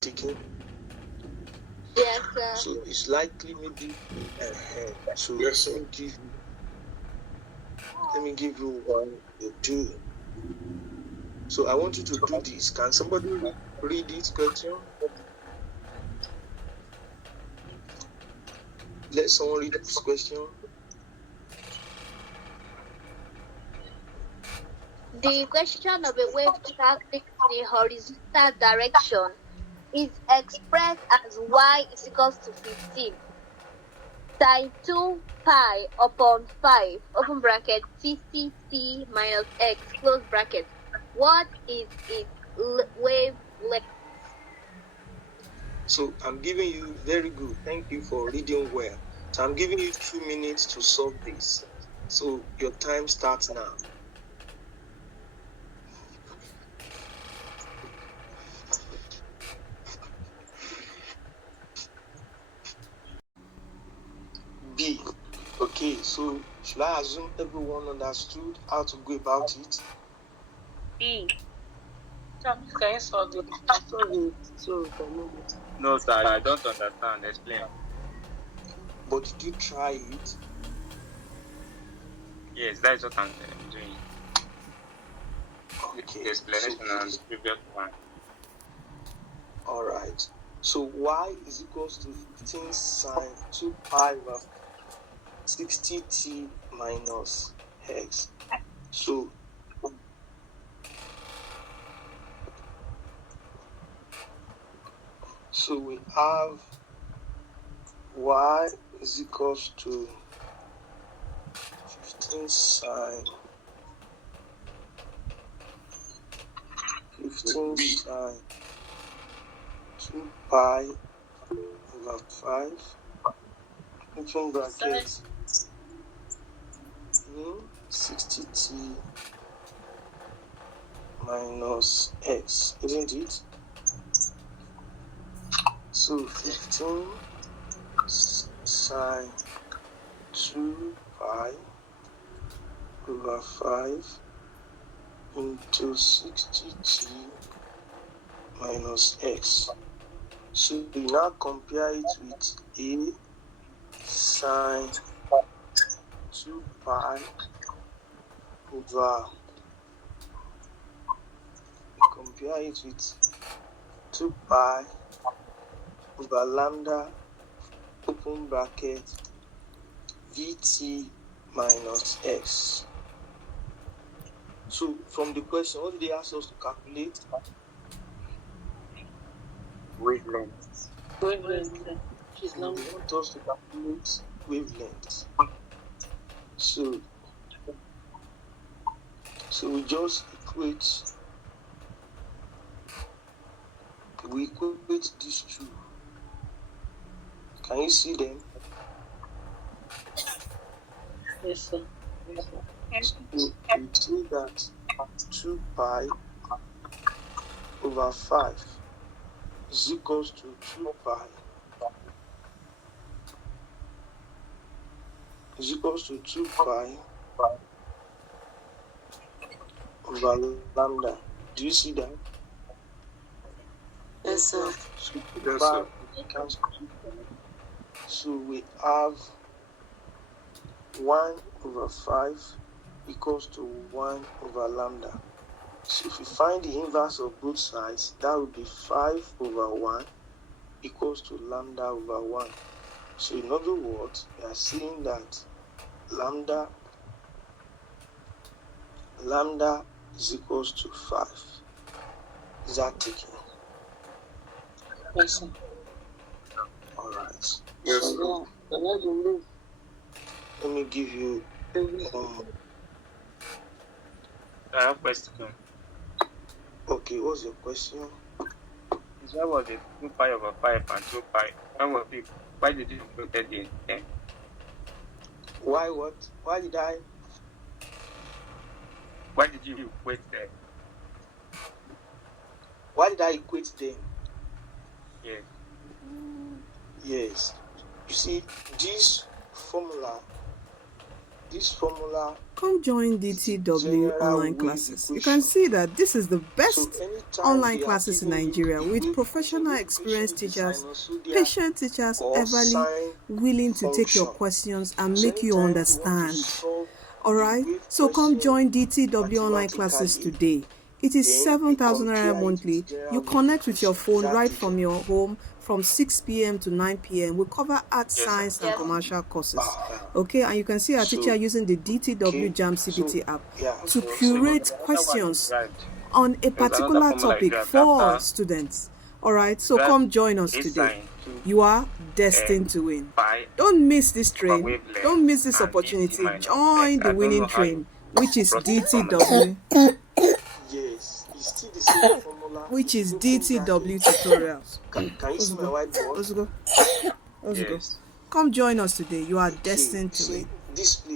taking? Yes, sir. So it's likely maybe so Yes, sir. let me give you 1 or 2. So I want you to do this. Can somebody read this question? Let someone read this question. The question of a wave traveling in a horizontal direction is expressed as y is equals to 15 sine 2 pi upon 5 open bracket 50 t minus x close bracket. What is its wavelength? So I'm giving you very good. Thank you for reading well. So I'm giving you 2 minutes to solve this. So your time starts now. B. Okay, so should I assume everyone understood how to go about it? B. Can you solve it? No, sir, I don't understand. Explain. But did you try it? Yes, that is what I'm doing. Okay. The explanation on the previous one. All right. So y is equals to 15 sine 2 pi over 60 t minus x. So we have y is equals to 15 sine 2 pi over 5 open bracket 60 t minus x, isn't it? So 15 sine 2 pi over 5 into 60 t minus x. So we now compare it with a sine 2 pi over, compare it with 2 pi over lambda open bracket vt minus x. So from the question, what did they ask us to calculate? Wavelength. They want us to calculate wavelength. So we just equate these two. Can you see them? Yes, sir. So we see that 2 pi over 5 is equals to 2 pi is equals to 2 pi over lambda. Do you see that? Yes, sir. So we have 1 over 5 equals to 1 over lambda. So if we find the inverse of both sides, that would be 5 over 1 equals to lambda over 1. So in other words, we are saying that lambda is equals to 5. Is that taken? Yes, sir. All right. Yes, sir. Let me give you I have a question. okay, what's your question? Is why was it 2 pi over 5 and 2 pi? Why did you put it in 10? Why what? Why did you equate that? Why did I equate them? Yes. Yes. You see, this formula this formula. Come join DTW General online wave classes. You equation. can see that this is the best So anytime online they are classes in giving you Nigeria the with wave professional, equation experienced with the teachers, sinusoidal patient teachers, or everly sine willing to take your function. questions and So make you anytime you want to understand. solve All the right, wave so come question join DTW online classes mathematically, today. It is then 7,000 compare naira it with monthly. general You wave connect with your equation. Is phone that right taken? from your home from 6 p.m. to 9 p.m. We cover art, Yes, sir. science, and Yes. commercial courses. Ah, Okay, and you can see our so teacher using the DTW okay, JAMB so CBT app yeah, to So there was curate another one you questions derived. on a There was another particular formula you topic derived for after students. All right, so drive come join us a today. sine to You are destined to win. pi Don't miss this over train. wavelength Don't miss this and dt opportunity. minus x. Join the I don't winning know how you train, which is brought this formula. DTW, yes, it's still the same formula. which is Open DTW bracket. tutorials. Can you see my Let's whiteboard? go. Let's go. Yes. Come join us today. You are Okay, destined to see win. this place.